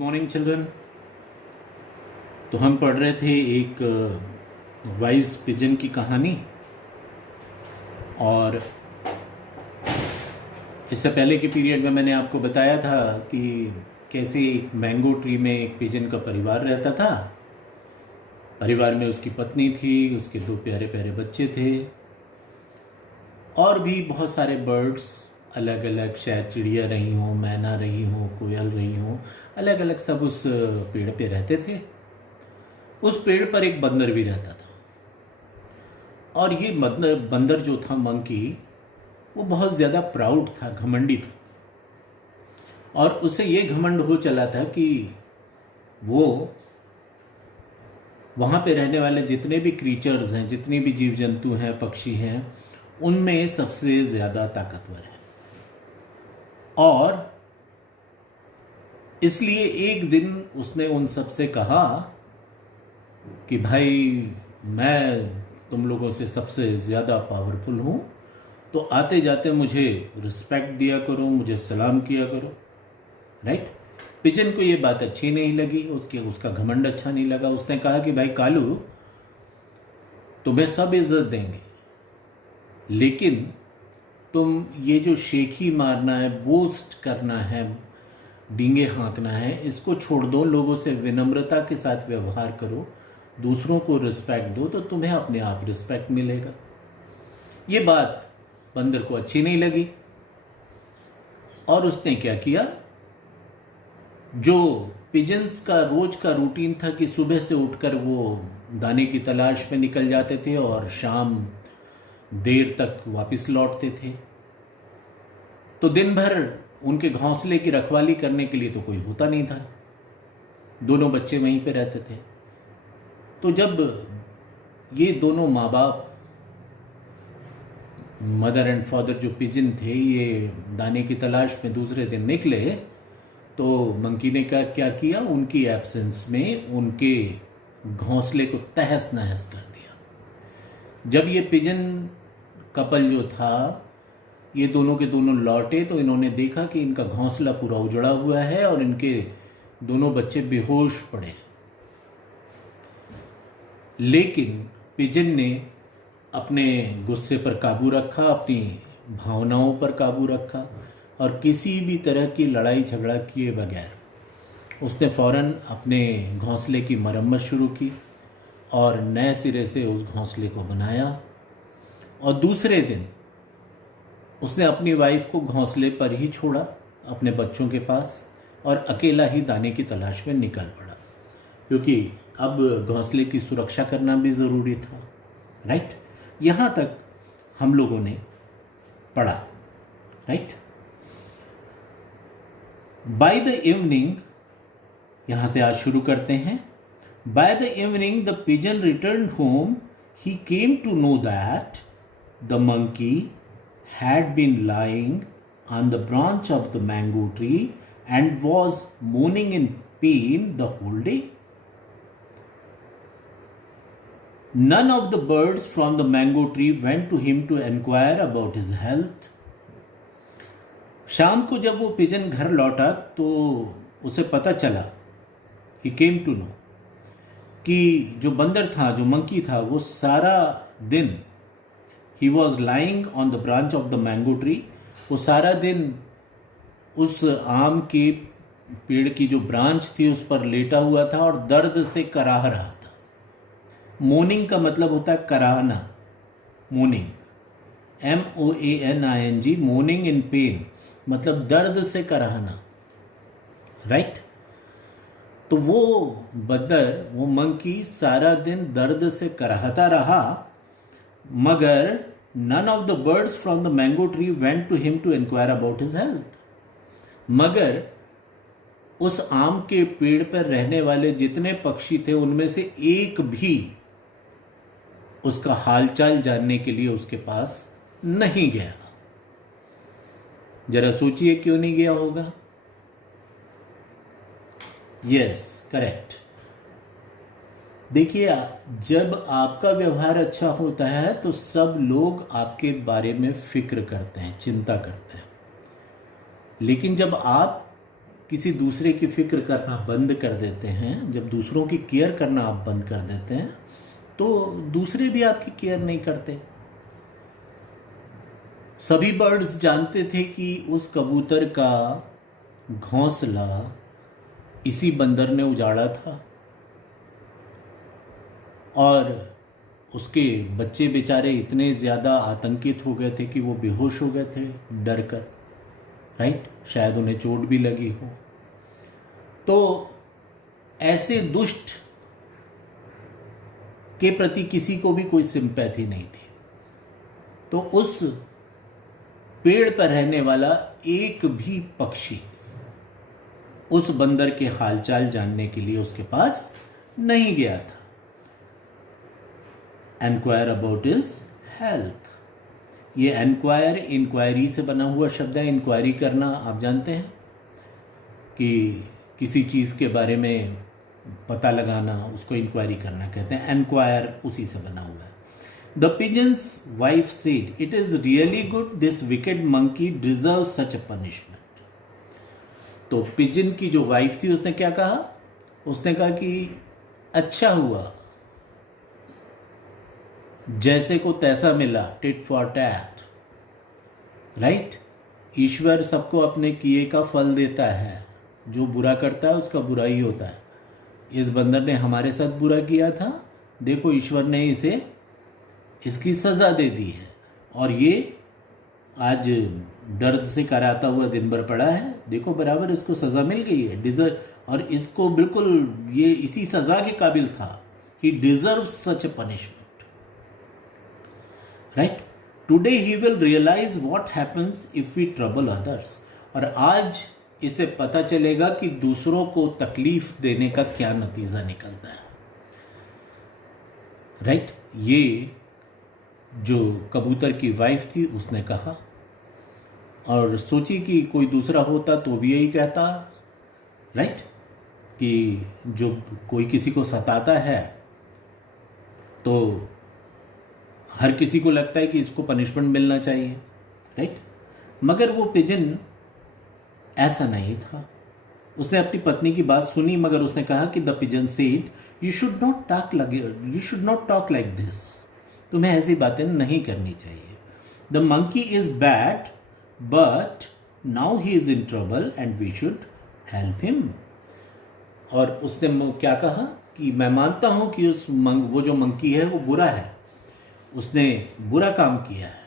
Morning children. तो हम पढ़ रहे थे एक वाइज पिजन की कहानी, और इससे पहले के पीरियड में मैंने आपको बताया था कि कैसे एक मैंगो ट्री में एक पिजन का परिवार रहता था। परिवार में उसकी पत्नी थी, उसके दो प्यारे प्यारे बच्चे थे, और भी बहुत सारे बर्ड्स, अलग अलग, शायद चिड़िया रही हो, मैना रही हो, कोयल रही हो, अलग अलग सब उस पेड़ पे रहते थे। उस पेड़ पर एक बंदर भी रहता था, और ये बंदर जो था, मंकी, वो बहुत ज़्यादा प्राउड था, घमंडी था, और उसे ये घमंड हो चला था कि वो वहाँ पे रहने वाले जितने भी क्रीचर्स हैं, जितने भी जीव जंतु हैं, पक्षी हैं, उनमें सबसे ज़्यादा ताकतवर है। और इसलिए एक दिन उसने उन सबसे कहा कि भाई, मैं तुम लोगों से सबसे ज़्यादा पावरफुल हूँ, तो आते जाते मुझे रिस्पेक्ट दिया करो, मुझे सलाम किया करो। राइट? पिजन को ये बात अच्छी नहीं लगी, उसका घमंड अच्छा नहीं लगा। उसने कहा कि भाई कालू, तुम्हें सब इज्जत देंगे, लेकिन तुम ये जो शेखी मारना है, बोस्ट करना है, डींगे हाँकना है, इसको छोड़ दो। लोगों से विनम्रता के साथ व्यवहार करो, दूसरों को रिस्पेक्ट दो, तो तुम्हें अपने आप रिस्पेक्ट मिलेगा। ये बात बंदर को अच्छी नहीं लगी, और उसने क्या किया, जो पिजन्स का रोज का रूटीन था कि सुबह से उठकर वो दाने की तलाश में निकल जाते थे और शाम देर तक वापस लौटते थे, तो दिन भर उनके घोंसले की रखवाली करने के लिए तो कोई होता नहीं था। दोनों बच्चे वहीं पे रहते थे। तो जब ये दोनों माँ बाप, मदर एंड फादर जो पिजन थे, ये दाने की तलाश में दूसरे दिन निकले, तो मंकी ने क्या किया, उनकी एब्सेंस में उनके घोंसले को तहस नहस कर दिया। जब ये पिजन कपल जो था, ये दोनों के दोनों लौटे, तो इन्होंने देखा कि इनका घोंसला पूरा उजड़ा हुआ है और इनके दोनों बच्चे बेहोश पड़े। लेकिन पिजन ने अपने गुस्से पर काबू रखा, अपनी भावनाओं पर काबू रखा, और किसी भी तरह की लड़ाई झगड़ा किए बगैर उसने फौरन अपने घोंसले की मरम्मत शुरू की और नए सिरे से उस घोंसले को बनाया। और दूसरे दिन उसने अपनी वाइफ को घोंसले पर ही छोड़ा, अपने बच्चों के पास, और अकेला ही दाने की तलाश में निकल पड़ा, क्योंकि अब घोंसले की सुरक्षा करना भी ज़रूरी था। राइट? यहाँ तक हम लोगों ने पढ़ा। राइट? बाय द इवनिंग, यहाँ से आज शुरू करते हैं। By the evening the pigeon return home, he came to know that the monkey had been lying on the branch of the mango tree and was moaning in pain the whole day. None of the birds from the mango tree went to him to inquire about his health. शाम को जब वो pigeon घर लौटा तो उसे पता चला, he came to know, कि जो बंदर था, जो मंकी था, वो सारा दिन, he was lying on the branch of the mango tree, वो सारा दिन उस आम के पेड़ की जो ब्रांच थी उस पर लेटा हुआ था और दर्द से कराह रहा था। मोर्निंग का मतलब होता है कराहना, मोर्निंग, MOANING, मोर्निंग इन पेन, मतलब दर्द से कराहना। राइट? तो वो बंदर, वो मंकी सारा दिन दर्द से कराहता रहा, मगर none of the birds from the mango tree went to him to inquire about his health. मगर उस आम के पेड़ पर रहने वाले जितने पक्षी थे, उनमें से एक भी उसका हालचाल जानने के लिए उसके पास नहीं गया। जरा सोचिए क्यों नहीं गया होगा? Yes, correct. देखिए, जब आपका व्यवहार अच्छा होता है तो सब लोग आपके बारे में फिक्र करते हैं, चिंता करते हैं। लेकिन जब आप किसी दूसरे की फिक्र करना बंद कर देते हैं, जब दूसरों की केयर करना आप बंद कर देते हैं, तो दूसरे भी आपकी केयर नहीं करते। सभी बर्ड्स जानते थे कि उस कबूतर का घोंसला इसी बंदर ने उजाड़ा था और उसके बच्चे बेचारे इतने ज़्यादा आतंकित हो गए थे कि वो बेहोश हो गए थे डर कर, राइट? शायद उन्हें चोट भी लगी हो। तो ऐसे दुष्ट के प्रति किसी को भी कोई सिंपैथी नहीं थी। तो उस पेड़ पर रहने वाला एक भी पक्षी उस बंदर के हालचाल जानने के लिए उसके पास नहीं गया था। एनक्वायर अबाउट हिज हेल्थ, ये एनक्वायर इंक्वायरी से बना हुआ शब्द है। इंक्वायरी करना आप जानते हैं कि किसी चीज़ के बारे में पता लगाना, उसको इंक्वायरी करना कहते हैं। एनक्वायर उसी से बना हुआ है। The pigeon's wife said, it is really good, this wicked monkey deserve such a punishment. तो पिजन की जो वाइफ थी उसने क्या कहा? उसने कहा कि अच्छा हुआ, जैसे को तैसा मिला, टिट फॉर टैट, राइट? ईश्वर सबको अपने किए का फल देता है। जो बुरा करता है उसका बुरा ही होता है। इस बंदर ने हमारे साथ बुरा किया था, देखो ईश्वर ने इसे इसकी सजा दे दी है और ये आज दर्द से कराता हुआ दिन भर पड़ा है, देखो बराबर इसको सजा मिल गई है, डिजर्व। और इसको बिल्कुल ये इसी सजा के काबिल था। He deserve such a punishment, right? Today he will realise what happens if we trouble others. और आज इसे पता चलेगा कि दूसरों को तकलीफ देने का क्या नतीजा निकलता है, राइट? ये जो कबूतर की वाइफ थी उसने कहा और सोची कि कोई दूसरा होता तो भी यही कहता, राइट? कि जो कोई किसी को सताता है तो हर किसी को लगता है कि इसको पनिशमेंट मिलना चाहिए, राइट? मगर वो पिजन ऐसा नहीं था। उसने अपनी पत्नी की बात सुनी, मगर उसने कहा कि the pigeon said, you should not talk like this. तुम्हें ऐसी बातें नहीं करनी चाहिए। The monkey is bad but now he is in trouble and we should help him. और उसने क्या कहा कि मैं मानता हूं कि वो जो मंकी है वो बुरा है, उसने बुरा काम किया है,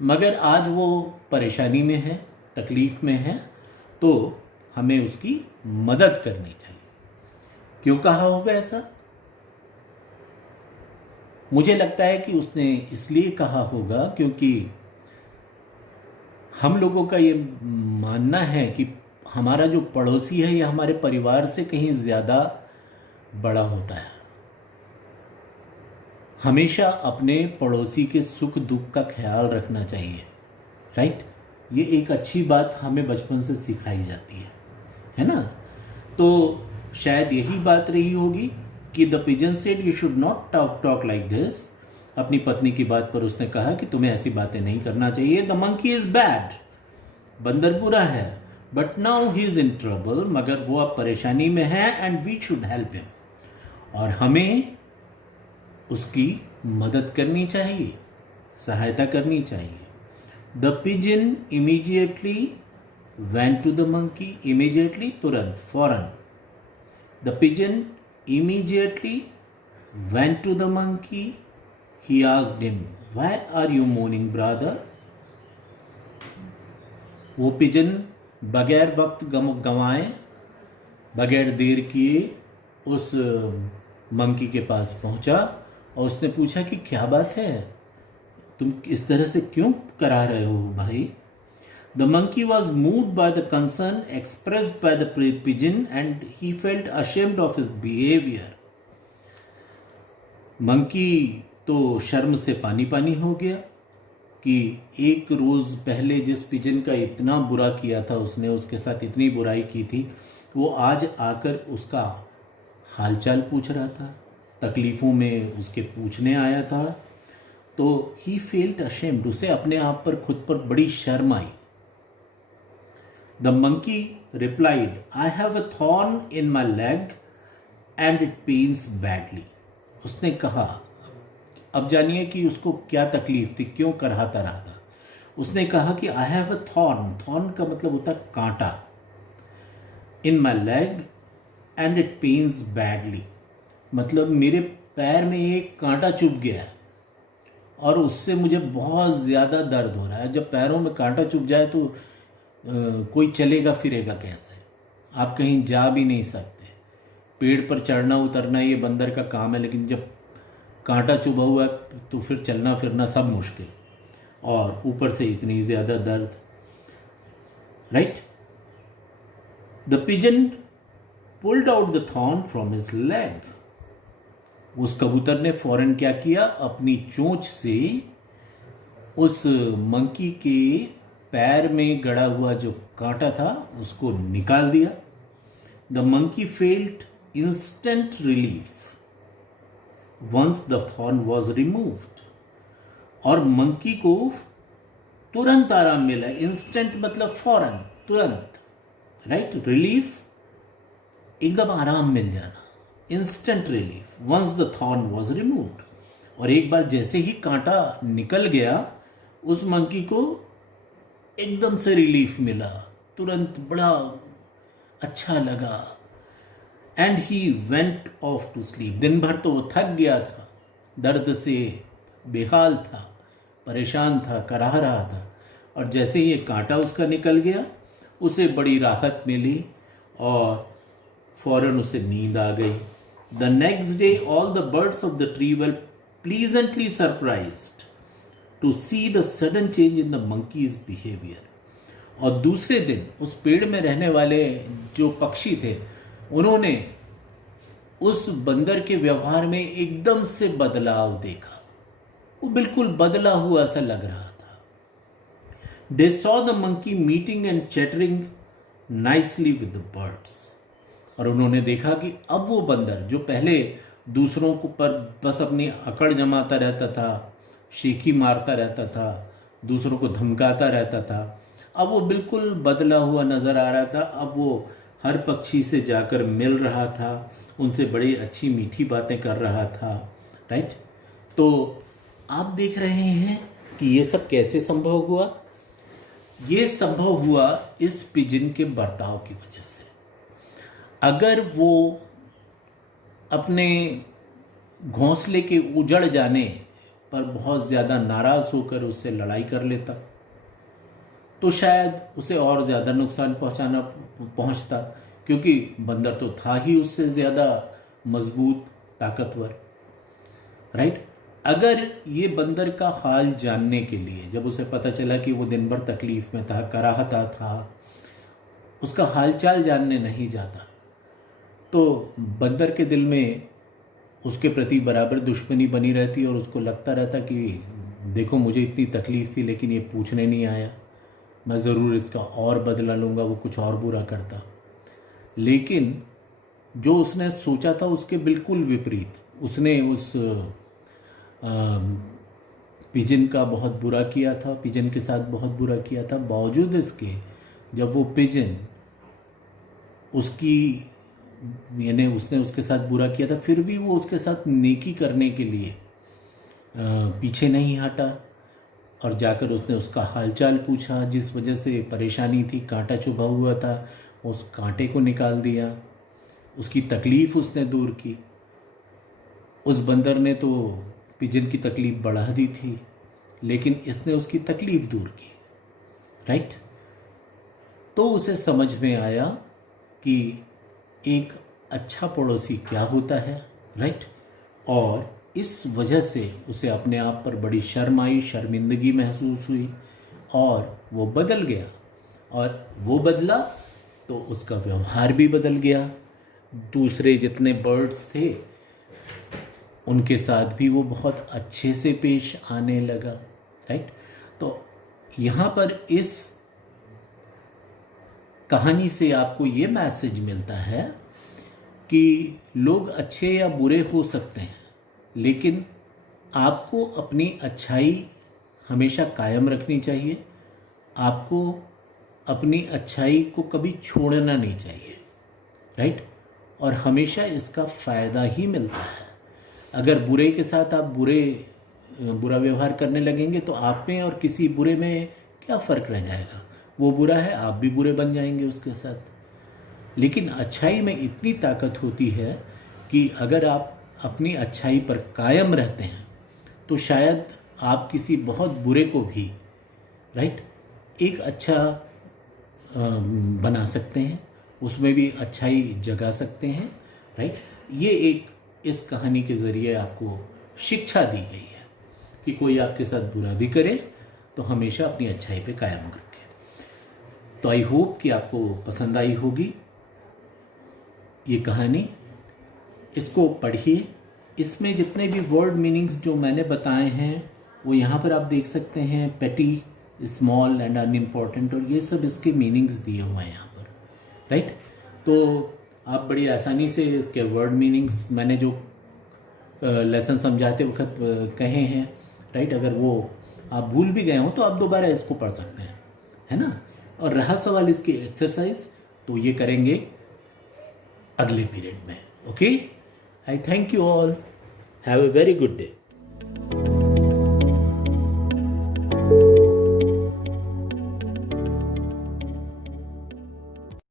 मगर आज वो परेशानी में है, तकलीफ में है, तो हमें उसकी मदद करनी चाहिए। क्यों कहा होगा ऐसा? मुझे लगता है कि उसने इसलिए कहा होगा क्योंकि हम लोगों का ये मानना है कि हमारा जो पड़ोसी है यह हमारे परिवार से कहीं ज़्यादा बड़ा होता है। हमेशा अपने पड़ोसी के सुख दुख का ख्याल रखना चाहिए, राइट? ये एक अच्छी बात हमें बचपन से सिखाई जाती है ना? तो शायद यही बात रही होगी कि the pigeon said you should not talk like this. अपनी पत्नी की बात पर उसने कहा कि तुम्हें ऐसी बातें नहीं करना चाहिए। द मंकी इज बैड, बंदर बुरा है, but now he is in trouble, मगर वो अब परेशानी में है, and we should help him, और हमें उसकी मदद करनी चाहिए, सहायता करनी चाहिए। The pigeon immediately went to the monkey, immediately तुरंत, फौरन। The pigeon immediately went to the monkey. He asked him, why are you mourning, brother? वो पिजन बगैर वक्त गंवाए, बगैर देर किए उस मंकी के पास पहुंचा और उसने पूछा कि क्या बात है, तुम इस तरह से क्यों करा रहे हो भाई? The monkey was moved by the concern expressed by the pigeon and he felt ashamed of his behavior. Monkey तो शर्म से पानी पानी हो गया कि एक रोज पहले जिस पिजन का इतना बुरा किया था, उसने उसके साथ इतनी बुराई की थी, वो आज आकर उसका हालचाल पूछ रहा था, तकलीफ़ों में उसके पूछने आया था। तो ही फेल्ट अशेम्ड, उसे अपने आप पर खुद पर बड़ी शर्म आई। The monkey replied, I have a thorn in my leg and it pains badly. उसने कहा, अब जानिए कि उसको क्या तकलीफ थी, क्यों कराहता रहा था. उसने कहा कि I have a thorn. Thorn का मतलब होता है कांटा. In my leg and it pains badly, मतलब मेरे पैर में एक कांटा चुभ गया है और उससे मुझे बहुत ज़्यादा दर्द हो रहा है. जब पैरों में कांटा चुभ जाए तो कोई चलेगा फिरेगा कैसे? आप कहीं जा भी नहीं सकते. पेड़ पर चढ़ना उतरना ये बंदर का काम है, लेकिन जब कांटा चुभा हुआ है तो फिर चलना फिरना सब मुश्किल, और ऊपर से इतनी ज़्यादा दर्द. Right. The pigeon pulled out the thorn from his leg. उस कबूतर ने फौरन क्या किया, अपनी चोंच से उस मंकी के पैर में गड़ा हुआ जो कांटा था उसको निकाल दिया. The monkey felt instant relief once the thorn was removed. और मंकी को तुरंत आराम मिला. इंस्टेंट मतलब फौरन, तुरंत. राइट. रिलीफ, एकदम आराम मिल जाना. Instant relief once the thorn was removed. और एक बार जैसे ही कांटा निकल गया, उस मंकी को एकदम से रिलीफ मिला, तुरंत बड़ा अच्छा लगा. And he went off to sleep. दिन भर तो वो थक गया था, दर्द से बेहाल था, परेशान था, कराह रहा था, और जैसे ही ये कांटा उसका निकल गया उसे बड़ी राहत मिली और फौरन उसे नींद आ गई. The next day all the birds of the tree were pleasantly surprised to see the sudden change in the monkey's behaviour. और दूसरे दिन उस पेड़ में रहने वाले जो पक्षी थे, उन्होंने उस बंदर के व्यवहार में एकदम से बदलाव देखा. वो बिल्कुल बदला हुआ सा लग रहा था. They saw the monkey meeting and chattering nicely with the birds. और उन्होंने देखा कि अब वो बंदर जो पहले दूसरों को पर बस अपनी अकड़ जमाता रहता था, शेखी मारता रहता था, दूसरों को धमकाता रहता था, अब वो बिल्कुल बदला हुआ नजर आ रहा था. अब वो हर पक्षी से जाकर मिल रहा था, उनसे बड़ी अच्छी मीठी बातें कर रहा था. राइट. तो आप देख रहे हैं कि ये सब कैसे संभव हुआ. ये संभव हुआ इस पिजन के बर्ताव की वजह से. अगर वो अपने घोंसले के उजड़ जाने पर बहुत ज़्यादा नाराज़ होकर उससे लड़ाई कर लेता तो शायद उसे और ज़्यादा नुकसान पहुंचता, क्योंकि बंदर तो था ही उससे ज़्यादा मजबूत, ताकतवर. राइट. अगर ये बंदर का हाल जानने के लिए, जब उसे पता चला कि वो दिन भर तकलीफ में था, कराहता था, उसका हालचाल जानने नहीं जाता, तो बंदर के दिल में उसके प्रति बराबर दुश्मनी बनी रहती और उसको लगता रहता कि देखो मुझे इतनी तकलीफ थी लेकिन ये पूछने नहीं आया, मैं ज़रूर इसका और बदला लूँगा, वो कुछ और बुरा करता. लेकिन जो उसने सोचा था उसके बिल्कुल विपरीत, उसने उस पिजन का बहुत बुरा किया था, पिजन के साथ बहुत बुरा किया था. बावजूद इसके जब वो पिजन उसकी यानी उसने उसके साथ बुरा किया था, फिर भी वो उसके साथ नेकी करने के लिए पीछे नहीं हटा और जाकर उसने उसका हालचाल पूछा. जिस वजह से परेशानी थी, कांटा चुभा हुआ था, उस कांटे को निकाल दिया, उसकी तकलीफ़ उसने दूर की. उस बंदर ने तो पिजन की तकलीफ़ बढ़ा दी थी, लेकिन इसने उसकी तकलीफ़ दूर की. राइट. तो उसे समझ में आया कि एक अच्छा पड़ोसी क्या होता है. राइट. और इस वजह से उसे अपने आप पर बड़ी शर्म आई, शर्मिंदगी महसूस हुई और वो बदल गया. और वो बदला तो उसका व्यवहार भी बदल गया. दूसरे जितने बर्ड्स थे उनके साथ भी वो बहुत अच्छे से पेश आने लगा. राइट. तो यहाँ पर इस कहानी से आपको ये मैसेज मिलता है कि लोग अच्छे या बुरे हो सकते हैं, लेकिन आपको अपनी अच्छाई हमेशा कायम रखनी चाहिए. आपको अपनी अच्छाई को कभी छोड़ना नहीं चाहिए, राइट। और हमेशा इसका फ़ायदा ही मिलता है। अगर बुरे के साथ आप बुरा व्यवहार करने लगेंगे तो आप में और किसी बुरे में क्या फ़र्क रह जाएगा। वो बुरा है, आप भी बुरे बन जाएंगे उसके साथ। लेकिन अच्छाई में इतनी ताकत होती है कि अगर आप अपनी अच्छाई पर कायम रहते हैं तो शायद आप किसी बहुत बुरे को भी, राइट, एक अच्छा बना सकते हैं, उसमें भी अच्छाई जगा सकते हैं, राइट। ये एक इस कहानी के ज़रिए आपको शिक्षा दी गई है कि कोई आपके साथ बुरा भी करे तो हमेशा अपनी अच्छाई पे कायम रखें। तो आई होप कि आपको पसंद आई होगी ये कहानी। इसको पढ़िए, इसमें जितने भी वर्ड मीनिंग्स जो मैंने बताए हैं वो यहाँ पर आप देख सकते हैं, पेटी, स्मॉल एंड अनइम्पॉर्टेंट, और ये सब इसके मीनिंग्स दिए हुए हैं यहाँ पर, राइट। तो आप बड़ी आसानी से इसके वर्ड मीनिंग्स मैंने जो लेसन समझाते वक्त कहे हैं, राइट, अगर वो आप भूल भी गए हो तो आप दोबारा इसको पढ़ सकते हैं, है ना। और रहा सवाल इसकी एक्सरसाइज, तो ये करेंगे अगले पीरियड में। Okay, I thank you all, have a very good day.